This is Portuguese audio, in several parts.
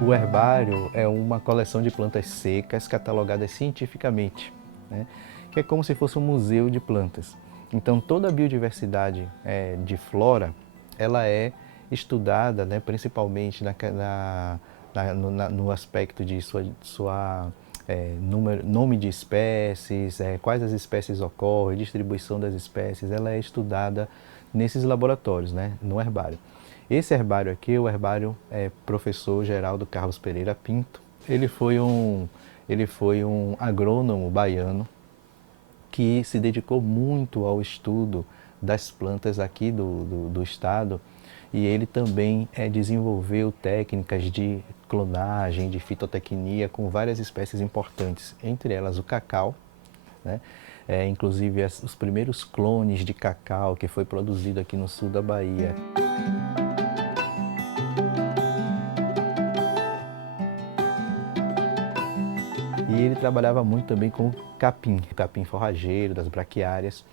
O herbário é uma coleção de plantas secas catalogadas cientificamente, né? Que é como se fosse um museu de plantas. Então toda a biodiversidade de flora, ela é estudada, né, principalmente no aspecto de nome de espécies, quais as espécies ocorrem, distribuição das espécies, ela é estudada nesses laboratórios, né, no herbário. Esse herbário aqui é o herbário professor Geraldo Carlos Pereira Pinto. Ele foi um agrônomo baiano que se dedicou muito ao estudo das plantas aqui do estado, e ele também desenvolveu técnicas de clonagem, de fitotecnia com várias espécies importantes, entre elas o cacau, né? Inclusive os primeiros clones de cacau que foi produzido aqui no sul da Bahia. E ele trabalhava muito também com o capim forrageiro, das braquiárias.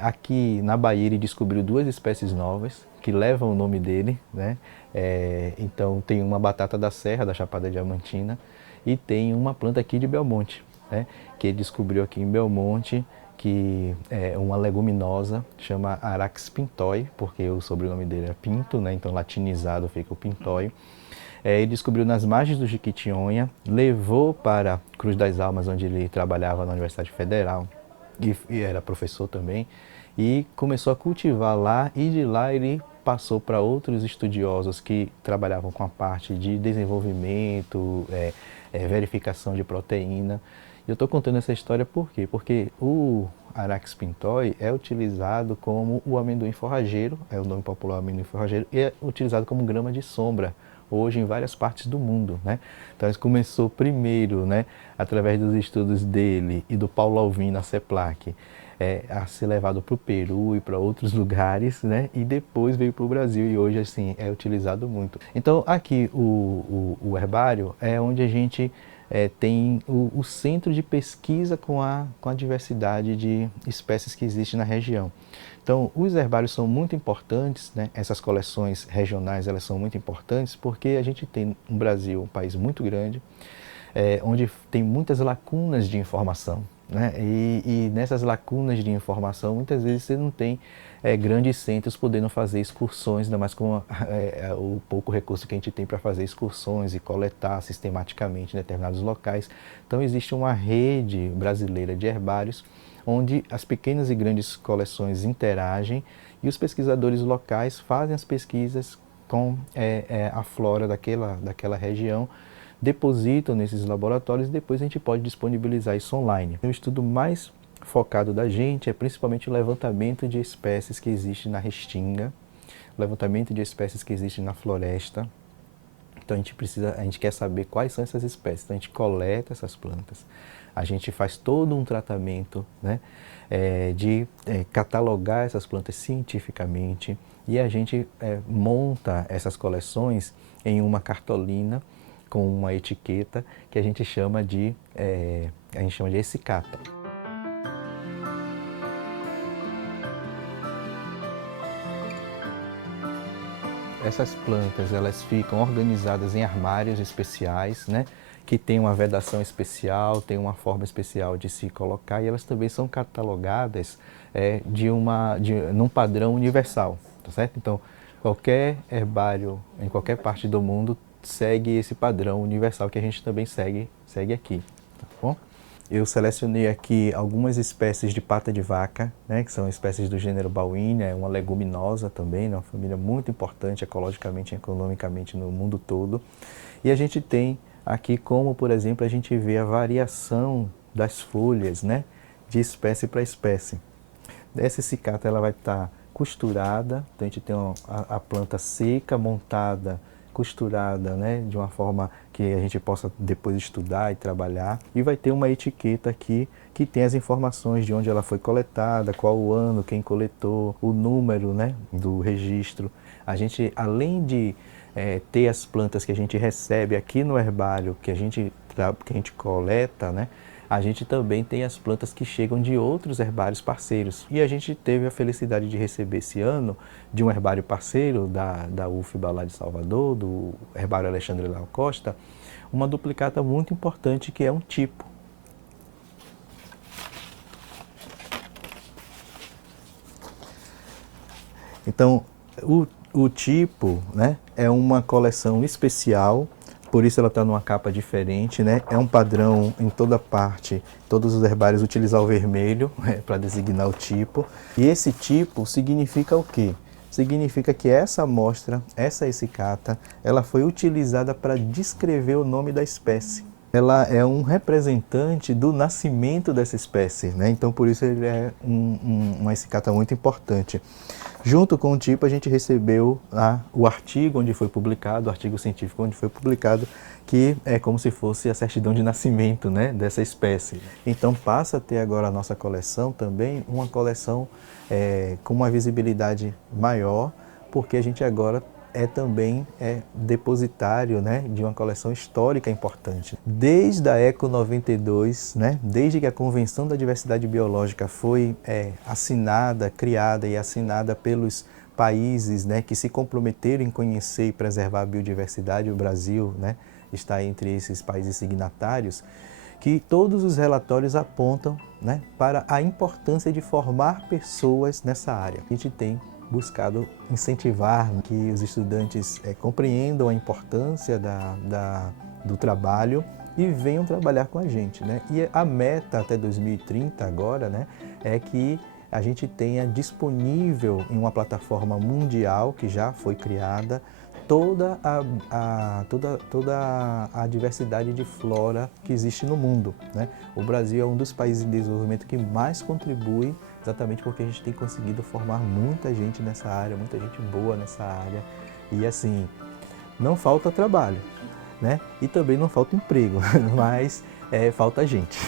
Aqui na Bahia ele descobriu duas espécies novas que levam o nome dele, né? Então tem uma batata da serra, da Chapada Diamantina, e tem uma planta aqui de Belmonte, né? Que ele descobriu aqui em Belmonte, que é uma leguminosa, chama Arax pintoi, porque o sobrenome dele é Pinto, né? Então latinizado fica o Pintói. Ele descobriu nas margens do Jequitinhonha, levou para Cruz das Almas, onde ele trabalhava na Universidade Federal e era professor também, e começou a cultivar lá, e de lá ele passou para outros estudiosos que trabalhavam com a parte de desenvolvimento, verificação de proteína. Eu estou contando essa história por quê? Porque o Arax pintoi é utilizado como o amendoim forrageiro, é o nome popular amendoim forrageiro, e é utilizado como grama de sombra hoje em várias partes do mundo, né? Então isso começou primeiro, né, através dos estudos dele e do Paulo Alvim na CEPLAC, a ser levado para o Peru e para outros lugares, né? E depois veio para o Brasil e hoje assim é utilizado muito. Então aqui o herbário é onde a gente tem o centro de pesquisa com a diversidade de espécies que existe na região. Então, os herbários são muito importantes, né? Essas coleções regionais elas são muito importantes porque a gente tem um Brasil, um país muito grande, onde tem muitas lacunas de informação, né? E nessas lacunas de informação, muitas vezes você não tem grandes centros podendo fazer excursões, ainda mais com o pouco recurso que a gente tem para fazer excursões e coletar sistematicamente em determinados locais. Então, existe uma rede brasileira de herbários onde as pequenas e grandes coleções interagem e os pesquisadores locais fazem as pesquisas com a flora daquela região, depositam nesses laboratórios e depois a gente pode disponibilizar isso online. O estudo mais focado da gente é principalmente o levantamento de espécies que existem na restinga, levantamento de espécies que existem na floresta. Então a gente quer saber quais são essas espécies. Então a gente coleta essas plantas, a gente faz todo um tratamento, né, de catalogar essas plantas cientificamente e a gente monta essas coleções em uma cartolina com uma etiqueta que a gente chama de ecicata. Essas plantas elas ficam organizadas em armários especiais, né, que tem uma vedação especial, tem uma forma especial de se colocar e elas também são catalogadas num padrão universal, tá certo? Então, qualquer herbário em qualquer parte do mundo segue esse padrão universal que a gente também segue aqui, tá bom? Eu selecionei aqui algumas espécies de pata de vaca, né, que são espécies do gênero Bauhinia, é uma leguminosa também, né, uma família muito importante ecologicamente e economicamente no mundo todo. E a gente tem aqui como, por exemplo, a gente vê a variação das folhas, né, de espécie para espécie. Essa cicata ela vai estar costurada, então a gente tem a planta seca, montada, costurada, né, de uma forma que a gente possa depois estudar e trabalhar. E vai ter uma etiqueta aqui que tem as informações de onde ela foi coletada, qual o ano, quem coletou, o número, né, do registro. A gente, além de ter as plantas que a gente recebe aqui no herbário, que a gente coleta, né, a gente também tem as plantas que chegam de outros herbários parceiros. E a gente teve a felicidade de receber esse ano de um herbário parceiro da UFBA lá de Salvador, do Herbário Alexandre Leal Costa, uma duplicata muito importante que é um tipo. Então, o tipo, né, é uma coleção especial, por isso ela está numa capa diferente, né? É um padrão em toda parte, todos os herbários utilizam o vermelho para designar o tipo. E esse tipo significa o quê? Significa que essa amostra, essa essicata, ela foi utilizada para descrever o nome da espécie. Ela é um representante do nascimento dessa espécie, né? Então por isso ele é uma essicata muito importante. Junto com o tipo, a gente recebeu o artigo onde foi publicado, o artigo científico onde foi publicado, que é como se fosse a certidão de nascimento, né, dessa espécie. Então passa a ter agora a nossa coleção também, uma coleção com uma visibilidade maior, porque a gente agora também depositário, né, de uma coleção histórica importante. Desde a ECO 92, né, desde que a Convenção da Diversidade Biológica foi assinada, criada e assinada pelos países, né, que se comprometeram em conhecer e preservar a biodiversidade, o Brasil, né, está entre esses países signatários, que todos os relatórios apontam, né, para a importância de formar pessoas nessa área. A gente tem buscado incentivar que os estudantes compreendam a importância do trabalho e venham trabalhar com a gente, né? E a meta até 2030 agora, né, é que a gente tenha disponível em uma plataforma mundial que já foi criada toda a diversidade de flora que existe no mundo, né? O Brasil é um dos países em desenvolvimento que mais contribui, exatamente porque a gente tem conseguido formar muita gente nessa área, muita gente boa nessa área. E assim, não falta trabalho, né? E também não falta emprego, mas falta gente.